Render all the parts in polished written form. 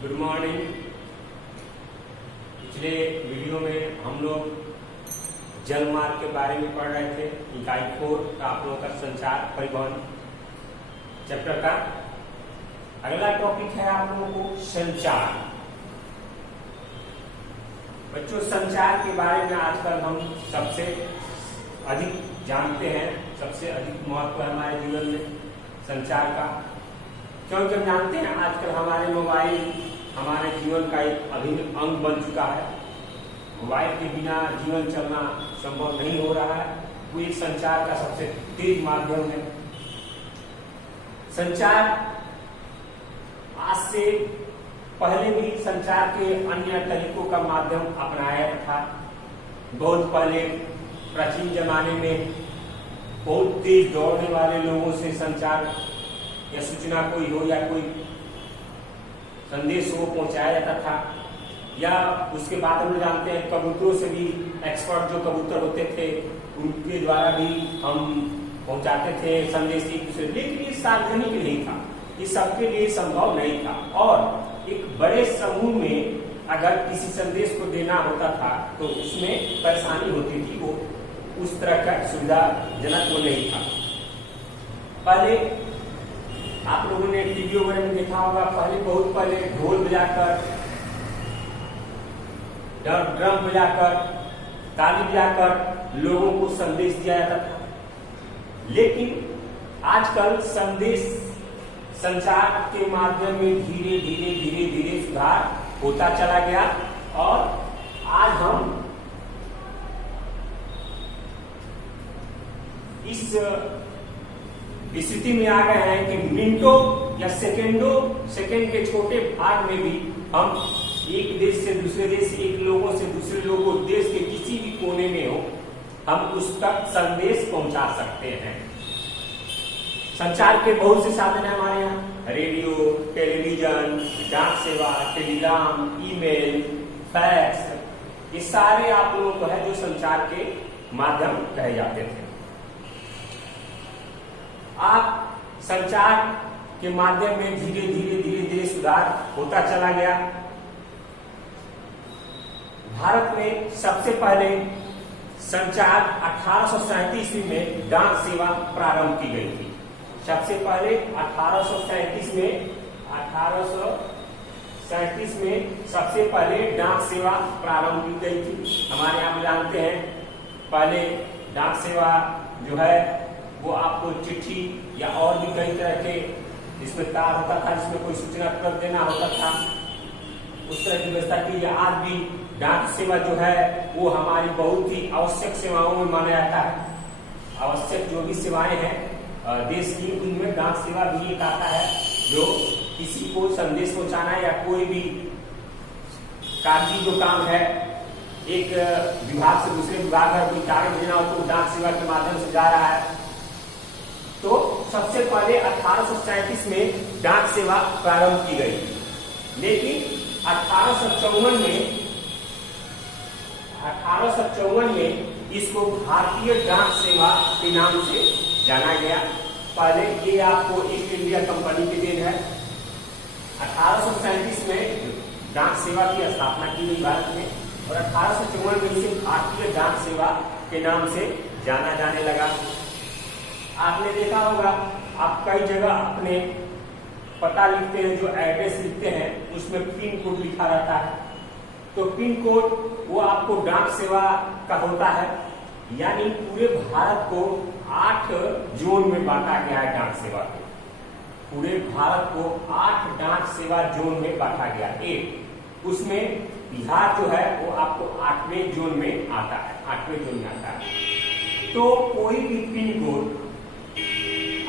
Good morning. पिछले video में हम लोग जलमार्ग के बारे में पढ़ रहे थे। इकाई 4 का आप लोगों का संचार परिवहन चैप्टर का अगला टॉपिक है आप लोगों को संचार। बच्चों, संचार के बारे में आजकल हम सबसे अधिक जानते हैं, सबसे अधिक महत्व है हमारे जीवन में संचार का। क्योंकि हम जानते हैं आजकल हमारे मोबाइल हमारे जीवन का एक अभिन्न अंग बन चुका है। मोबाइल के बिना जीवन चलना संभव नहीं हो रहा है। वो एक संचार का सबसे तेज माध्यम है। संचार आज से पहले भी संचार के अन्य तरीकों का माध्यम अपनाया था। बहुत पहले प्राचीन जमाने में बहुत तेज दौड़ने वाले लोगों से संचार या सूचना कोई हो या कोई संदेश हो पहुंचाया जाता था। या उसके बाद हम जानते हैं कबूतरों से भी, एक्सपर्ट जो कबूतर होते थे उनके द्वारा भी हम पहुंचाते थे संदेश एक दूसरे। लेकिन ये सार्वजनिक नहीं था, ये सबके लिए संभव नहीं था। और एक बड़े समूह में अगर किसी संदेश को देना होता था तो उसमें परेशानी होती थी। वो उस तरह का सुविधाजनक वो नहीं था। पहले आप लोगों ने टीवी वगैरह में देखा होगा, पहले बहुत पहले ढोल बजाकर, ड्रम बजाकर, ताली बजाकर लोगों को संदेश दिया जाता था। लेकिन आजकल संदेश संचार के माध्यम में धीरे धीरे सुधार होता चला गया। और आज हम इस स्थिति में आ गए हैं कि मिनटों या सेकेंड के छोटे भाग में भी हम एक देश से दूसरे देश, एक लोगों से दूसरे लोगों, देश के किसी भी कोने में हो, हम उस तक संदेश पहुंचा सकते हैं। संचार के बहुत से साधन है हमारे यहाँ, रेडियो, टेलीविजन, डाक सेवा, टेलीग्राम, ईमेल, फैक्स, ये सारे आप लोगों को है जो संचार के माध्यम कहे जाते थे। आप संचार के माध्यम में धीरे धीरे सुधार होता चला गया। भारत में सबसे पहले संचार 1837 में डाक सेवा प्रारंभ की गई थी। सबसे पहले 1837 में सबसे पहले डाक सेवा प्रारंभ की गई थी। हमारे यहाँ जानते हैं पहले डाक सेवा जो है वो आपको चिट्ठी या और भी कई तरह के जिसमें तार होता था, जिसमें कोई सूचना कर देना होता था, उस तरह की व्यवस्था की। आज भी डाक सेवा जो है वो हमारी बहुत ही आवश्यक सेवाओं में माना जाता है। आवश्यक जो भी सेवाएं हैं देश की, उनमें डाक सेवा भी एक आता है जो किसी को संदेश पहुंचाना या कोई भी कागजी जो काम है, एक विभाग से दूसरे विभाग में कोई कागज देना हो तो डाक सेवा के माध्यम से जा रहा है। तो सबसे पहले 1837 में डाक सेवा प्रारंभ की गई। लेकिन 1854 में इसको भारतीय डाक सेवा के नाम से जाना गया। पहले ये आपको ईस्ट इंडिया कंपनी की देन है। 1837 में डाक सेवा की स्थापना की गई भारत में, और 1854 में इसे भारतीय डाक सेवा के नाम से जाना जाने लगा। आपने देखा होगा, आप कई जगह अपने पता लिखते हैं, जो एड्रेस लिखते हैं उसमें पिन कोड लिखा रहता है। तो पिन कोड वो आपको डाक सेवा का होता है। यानी पूरे भारत को 8 जोन में बांटा गया है डाक सेवा को। पूरे भारत को 8 डाक सेवा जोन में बांटा गया। एक उसमें बिहार जो है वो आपको 8वें जोन में आता है, 8वें जोन में आता है। तो कोई भी पिन कोड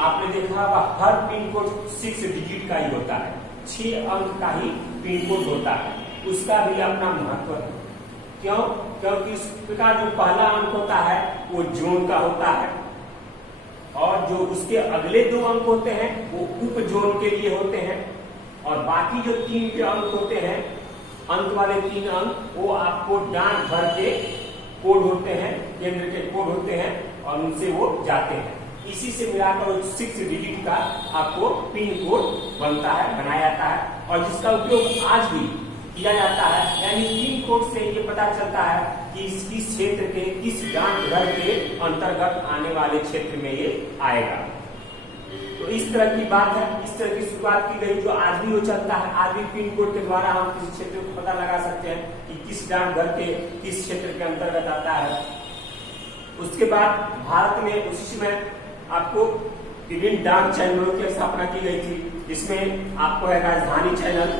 आपने देखा होगा, हर पिन कोड 6 डिजिट का ही होता है, 6 अंक का ही पिन कोड होता है। उसका भी अपना महत्व है। क्यों? क्योंकि इसका जो पहला अंक होता है वो जोन का होता है, और जो उसके अगले 2 अंक होते हैं वो उप जोन के लिए होते हैं, और बाकी जो 3 के अंक होते हैं, अंक वाले 3 अंक, वो आपको डाक घर के कोड होते हैं, केंद्र के कोड होते हैं, और उनसे वो जाते हैं। इसी से मिलाकर 6 डिजिट का आपको पिन कोड बनता है, बनाया जाता है, और जिसका उपयोग आज भी किया जाता है। यानी पिन कोड से ये पता चलता है कि किस क्षेत्र के, किस डाकघर के अंतर्गत आने वाले क्षेत्र में ये आएगा। तो इस तरह की बात है, इस तरह की शुरुआत की गई, जो आज भी वो चलता है। आज भी पिन कोड के द्वारा हम किसी क्षेत्र को पता लगा सकते हैं कि किस डाकघर के किस क्षेत्र के अंतर्गत आता है। उसके बाद भारत में उसी समय आपको विभिन्न डाक चैनलों की स्थापना की गई थी, जिसमें आपको है राजधानी चैनल,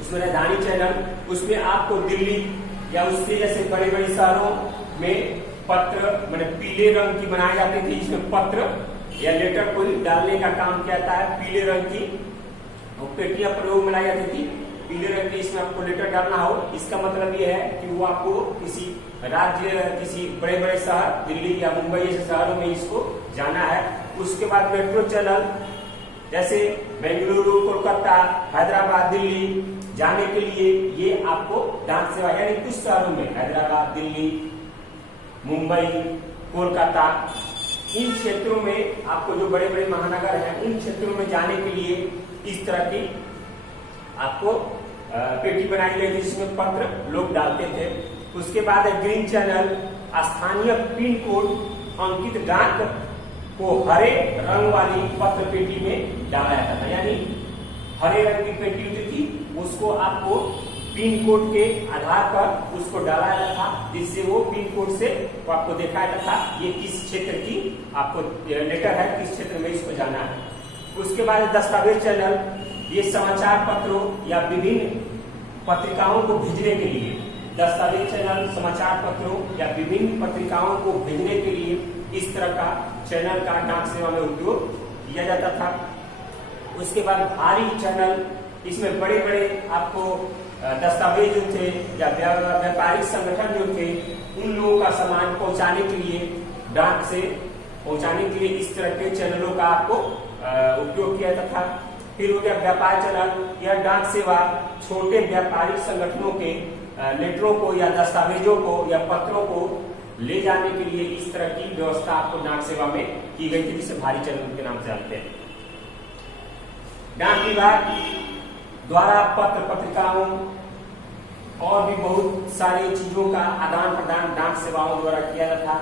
उसमें राजधानी चैनल, उसमें आपको दिल्ली या उससे जैसे बड़े बड़े शहरों में पत्र मैंने पीले रंग की बनाई जाती थी, जिसमें पत्र या लेटर कोई डालने का काम किया जाता है। पीले रंग की पेटियां प्रयोग में लाई जाती थी, पीले रंग की, इसमें आपको लेटर डालना हो। इसका मतलब ये है कि वो आपको किसी राज्य, किसी बड़े बड़े शहर, दिल्ली या मुंबई जैसे शहरों में इसको जाना है। उसके बाद मेट्रो चैनल, जैसे बेंगलुरु, कोलकाता, हैदराबाद, दिल्ली जाने के लिए ये आपको डाक सेवा, यानी कुछ शहरों में हैदराबाद, दिल्ली, मुंबई, कोलकाता, इन क्षेत्रों में आपको जो बड़े बड़े महानगर हैं, उन क्षेत्रों में जाने के लिए इस तरह की आपको पेटी बनाई गई थी, जिसमें पत्र लोग डालते थे। उसके बाद ग्रीन चैनल, स्थानीय पिन कोड अंकित डाक को हरे रंग वाली पत्र पेटी में डाला जाता था। यानी हरे रंग की पेटी होती थी, उसको आपको पिन कोड के आधार पर उसको डाला जाता था, जिससे वो पिन कोड से वो आपको दिखाया जाता था ये किस क्षेत्र की आपको लेटर है, किस क्षेत्र में इसको जाना है। उसके बाद दस्तावेज चैनल, ये समाचार पत्रों या विभिन्न पत्रिकाओं को भेजने के लिए, दस्तावेज चैनल समाचार पत्रों या विभिन्न पत्रिकाओं को भेजने के लिए इस तरह का चैनल का डाक सेवा में उपयोग किया जाता था। उसके बाद भारी चैनल, इसमें बड़े बड़े आपको दस्तावेज जो थे या व्यापारिक संगठन जो थे, उन लोगों का सामान पहुंचाने के लिए, डाक से पहुंचाने के लिए इस तरह के चैनलों का आपको उपयोग किया जाता था। फिर हो गया व्यापार चैनल या डाक सेवा, छोटे व्यापारिक संगठनों के लेटरों को या दस्तावेजों को या पत्रों को ले जाने के लिए इस तरह की व्यवस्था आपको डाक सेवा में की गई थी, जिसे भारी चैनल के नाम से जानते हैं। डाक विभाग द्वारा पत्र पत्रिकाओं और भी बहुत सारी चीजों का आदान प्रदान डाक सेवाओं द्वारा किया जाता था।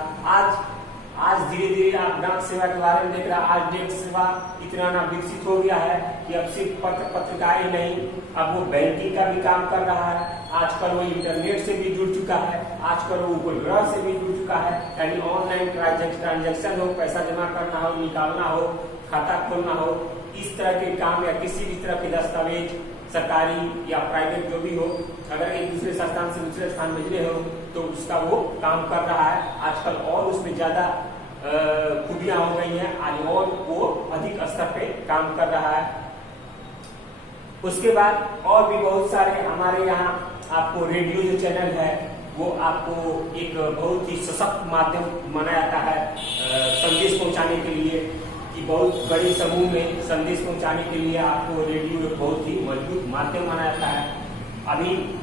आज धीरे धीरे आप डाक सेवा के बारे में देख रहे हैं। आज डाक सेवा इतना ना विकसित हो गया है कि अब सिर्फ पत्र पत्रिकाएं नहीं, अब वो बैंकिंग का भी काम कर रहा है। आजकल वो इंटरनेट से भी जुड़ चुका है, आजकल वो उपग्रह से भी जुड़ चुका है। यानी ऑनलाइन ट्रांजैक्शन हो, पैसा जमा करना हो, निकालना हो, खाता खोलना हो, इस तरह के काम या किसी भी तरह के दस्तावेज सरकारी या प्राइवेट जो भी हो, अगर एक दूसरे स्थान से दूसरे स्थान भेजने हो तो उसका वो काम कर रहा है। आजकल और उसमें ज्यादा खूबियां हो गई हैं, आज और वो अधिक स्तर पे काम कर रहा है। उसके बाद और भी बहुत सारे हमारे यहाँ आपको रेडियो जो चैनल है, वो आपको एक बहुत ही सशक्त माध्यम माना जाता है संदेश पहुंचाने के लिए, कि बहुत बड़े समूह में संदेश पहुंचाने के लिए आपको रेडियो एक बहुत ही मजबूत माध्यम माना जाता है। अभी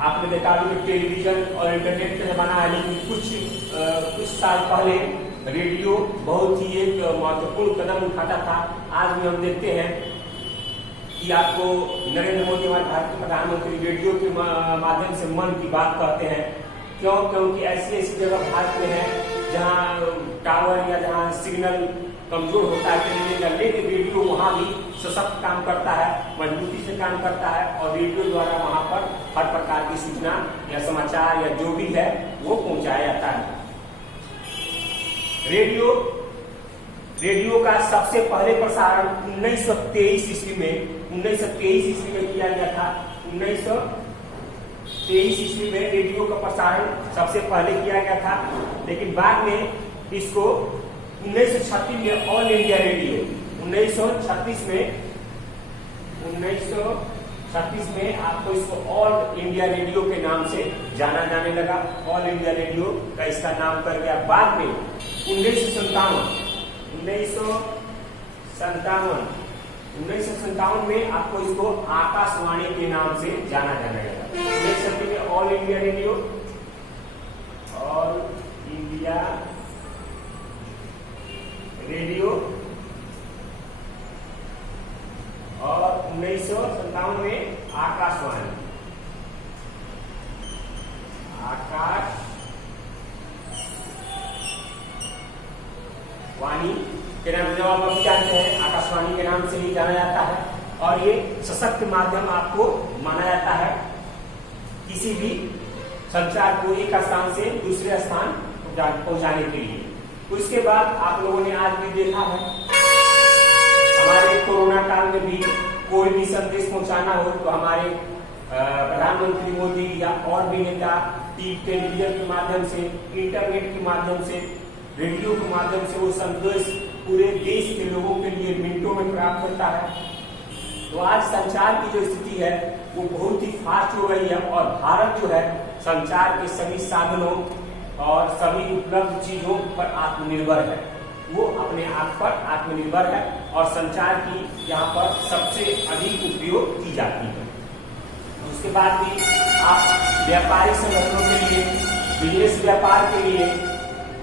आपने देखा कि टेलीविजन और इंटरनेट का जमाना है, लेकिन कुछ साल पहले रेडियो बहुत ही एक महत्वपूर्ण कदम उठाता था। आज भी हम देखते हैं कि आपको नरेंद्र मोदी हमारे भारत के प्रधानमंत्री रेडियो के माध्यम से मन की बात कहते हैं। क्यों? क्योंकि ऐसी ऐसी जगह भारत में है जहाँ टावर या जहाँ सिग्नल कमजोर होता है, लेकिन रेडियो वहाँ भी सशक्त काम करता है, मजबूती से काम करता है, और रेडियो द्वारा वहाँ पर हर प्रकार की सूचना या समाचार या जो भी है वो पहुंचाया जाता है। रेडियो का सबसे पहले प्रसारण 1923 ईस्वी में किया गया था। 1923 ईस्वी में रेडियो का प्रसारण सबसे पहले किया गया था, लेकिन बाद में इसको 1936 में ऑल इंडिया रेडियो 1936 में आपको इसको ऑल इंडिया रेडियो के नाम से जाना जाने लगा। ऑल इंडिया रेडियो का इसका नाम कर गया। बाद में 1957 में आपको इसको आकाशवाणी के नाम से जाना जाने लगा। 1936 में all India radio, all India radio और 1957 में आकाशवाणी। आकाशवाणी के नाम से आप लोग जानते हैं, आकाशवाणी के नाम से ही जाना जाता है और ये सशक्त माध्यम आपको माना जाता है किसी भी संचार को एक स्थान से दूसरे स्थान पहुंचाने के लिए। उसके बाद आप लोगों ने आज भी देखा है, हमारे कोरोना काल में भी कोई भी संदेश पहुंचाना हो तो हमारे प्रधानमंत्री मोदी या और भी नेता टेलीविजन के माध्यम से, इंटरनेट के माध्यम से, रेडियो के माध्यम से वो संदेश पूरे देश के लोगों के लिए मिनटों में प्राप्त होता है। तो आज संचार की जो स्थिति है वो बहुत ही फास्ट हो गई है और भारत जो है संचार के सभी साधनों और सभी उपलब्ध चीजों पर आत्मनिर्भर है। वो अपने आप पर आत्मनिर्भर है और संचार की यहाँ पर सबसे अधिक उपयोग की जाती है। उसके बाद भी आप व्यापारिक संगठनों के लिए, बिजनेस व्यापार के लिए,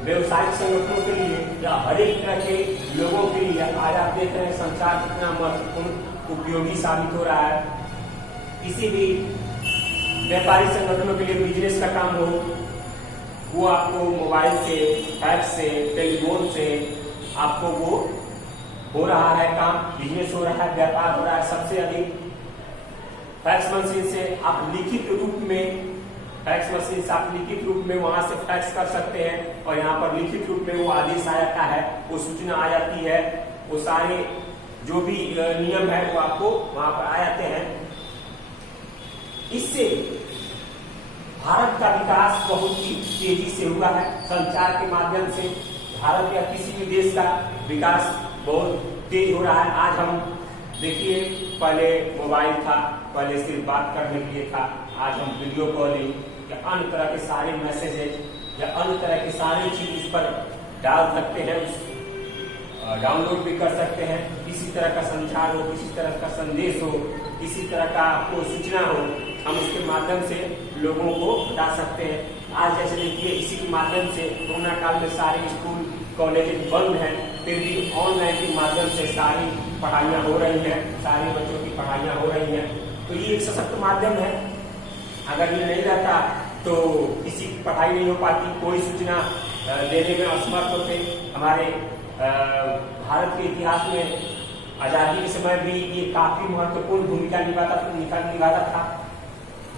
व्यवसायिक संगठनों के लिए या हर एक तरह के लोगों के लिए आज आप देख रहे हैं संचार कितना महत्वपूर्ण उपयोगी साबित हो रहा है। किसी भी व्यापारिक संगठनों के लिए बिजनेस का काम हो, वो आपको मोबाइल से, फैक्स से, टेलीफोन से आपको वो हो रहा है काम, बिजनेस हो रहा है, व्यापार हो रहा है। सबसे अधिक फैक्स मशीन से आप लिखित रूप में, फैक्स मशीन से आप लिखित रूप में वहां से फैक्स कर सकते हैं और यहाँ पर लिखित रूप में वो आदेश आ जाता है, वो सूचना आ जाती है, वो सारे जो भी नियम है वो आपको वहां पर आ जाते हैं। इससे भारत का विकास बहुत ही तेजी से हुआ है। संचार के माध्यम से भारत या किसी भी देश का विकास बहुत तेज हो रहा है। आज हम देखिए, पहले मोबाइल था, पहले सिर्फ बात करने के लिए था, आज हम वीडियो कॉलिंग या अन्य तरह के सारे मैसेजेस या अन्य तरह के सारे चीज इस पर डाल सकते हैं, डाउनलोड भी कर सकते हैं। किसी तरह का संचार हो, किसी तरह का संदेश हो, किसी तरह का आपको सूचना हो, हम उसके माध्यम से लोगों को बता सकते हैं। आज जैसे देखिए, इसी के माध्यम से कोरोना काल में सारे स्कूल कॉलेज बंद हैं, फिर भी ऑनलाइन के माध्यम से सारी पढ़ाइयाँ हो रही हैं, सारे बच्चों की पढ़ाइयाँ हो रही हैं। तो ये एक सशक्त माध्यम है। अगर ये नहीं रहता तो किसी की पढ़ाई नहीं हो पाती, कोई सूचना देने में असमर्थ होते। हमारे भारत के इतिहास में आजादी के समय भी ये काफी महत्वपूर्ण भूमिका निभाता था।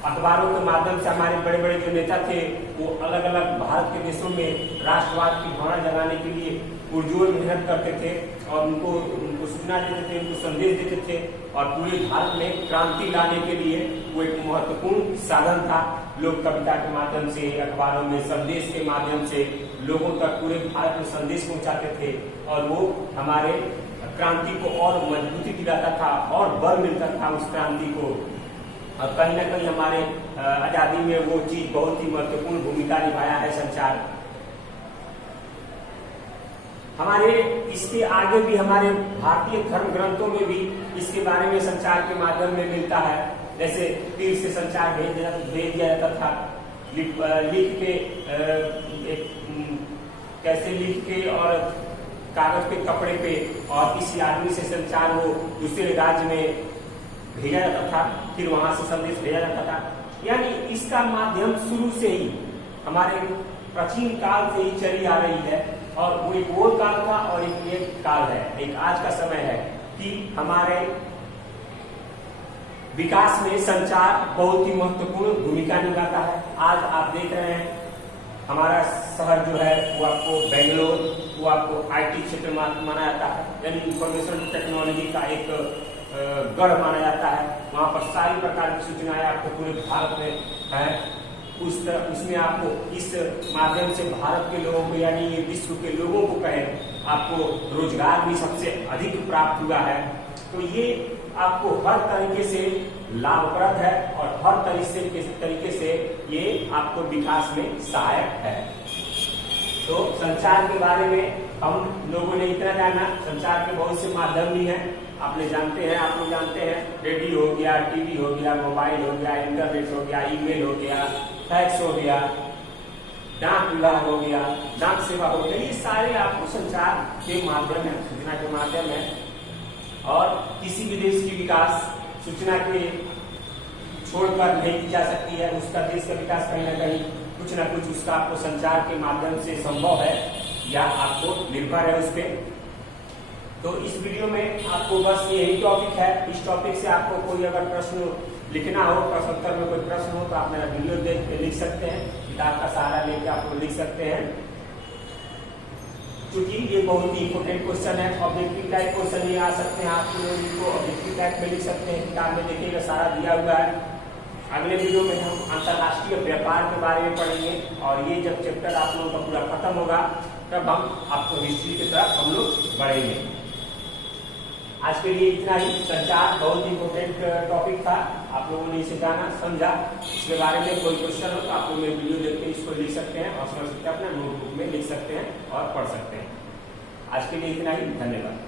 अखबारों के माध्यम से हमारे बड़े बड़े जो नेता थे वो अलग अलग भारत के देशों में राष्ट्रवाद की भावना जगाने के लिए पुरजोर मेहनत करते थे और उनको सूचना देते थे, उनको संदेश देते थे और पूरे भारत में क्रांति लाने के लिए वो एक महत्वपूर्ण साधन था। लोग कविता के माध्यम से, अखबारों में संदेश के माध्यम से लोगों तक पूरे भारत में संदेश पहुंचाते थे और वो हमारे क्रांति को और मजबूती दिलाता था और बल मिलता था उस क्रांति को। और कहीं ना कहीं हमारे आजादी में वो चीज बहुत ही महत्वपूर्ण भूमिका निभाया है संचार। हमारे इसके आगे भी हमारे भारतीय धर्म ग्रंथों में भी इसके बारे में संचार के माध्यम में मिलता है। जैसे तीर से संचार भेज दिया जाता था, लिख के कैसे लिख के और कागज के कपड़े पे, और किसी आदमी से संचार हो दूसरे राज्य में भेजा जाता था, फिर वहां से संदेश भेजा जाता था। यानी इसका माध्यम शुरू से ही हमारे प्राचीन काल से ही चली आ रही है और वो एक वो काल था और एक काल है, एक आज का समय है कि हमारे विकास में संचार बहुत ही महत्वपूर्ण भूमिका निभाता है। आज आप देख रहे हैं हमारा शहर जो है वो आपको बेंगलोर, वो आपको आईटी क्षेत्र माना जाता है, यानी इंफॉर्मेशन टेक्नोलॉजी का एक गढ़ माना जाता है। वहाँ पर सारी प्रकार की सूचनाएं आपको पूरे भारत में है। उसमें आपको इस माध्यम से भारत के लोगों को, यानी ये विश्व के लोगों को कहे, आपको रोजगार भी सबसे अधिक प्राप्त हुआ है। तो ये आपको हर तरीके से लाभप्रद है और हर तरीके से ये आपको विकास में सहायक है। तो संचार के बारे में हम लोगों ने इतना जाना। संचार के बहुत से माध्यम भी हैं, आप लोग जानते हैं, रेडियो हो गया, टीवी हो गया, मोबाइल हो गया, इंटरनेट हो गया, ईमेल हो गया, फैक्स हो गया, डाक विभाग हो गया, डाक सेवा हो गया, ये सारे आपको संचार के माध्यम है, सूचना के माध्यम है। और किसी भी देश की विकास सूचना के छोड़कर नहीं की जा सकती है। उसका देश का विकास कहीं ना कहीं कुछ ना कुछ उसका आपको संचार के माध्यम से संभव है या आपको निर्भर है उस पर। तो इस वीडियो में आपको बस यही टॉपिक है। इस टॉपिक से आपको कोई अगर प्रश्न लिखना हो, प्रश्न उत्तर में कोई प्रश्न हो तो आप मेरा वीडियो देख के लिख सकते हैं, किताब का सहारा लेके आप लोग लिख सकते हैं। क्योंकि ये बहुत ही इंपोर्टेंट क्वेश्चन है, ऑब्जेक्टिव टाइप क्वेश्चन ये आ सकते हैं, आप लोग इसको ऑब्जेक्टिव टाइप में लिख सकते हैं। किताब में देखिएगा सारा दिया हुआ है। अगले वीडियो में हम अंतरराष्ट्रीय व्यापार के बारे में पढ़ेंगे और ये जब चैप्टर आप लोगों का पूरा खत्म होगा तब हम आपको हिस्ट्री की तरफ हम लोग बढ़ेंगे। आज के लिए इतना ही। संचार बहुत इंपोर्टेंट टॉपिक था, आप लोगों ने इसे जाना समझा। इसके बारे में कोई क्वेश्चन हो तो आप लोग मेरे वीडियो देख के इसको लिख सकते हैं और समझ सकते हैं, अपना नोटबुक में लिख सकते हैं और पढ़ सकते हैं। आज के लिए इतना ही, धन्यवाद।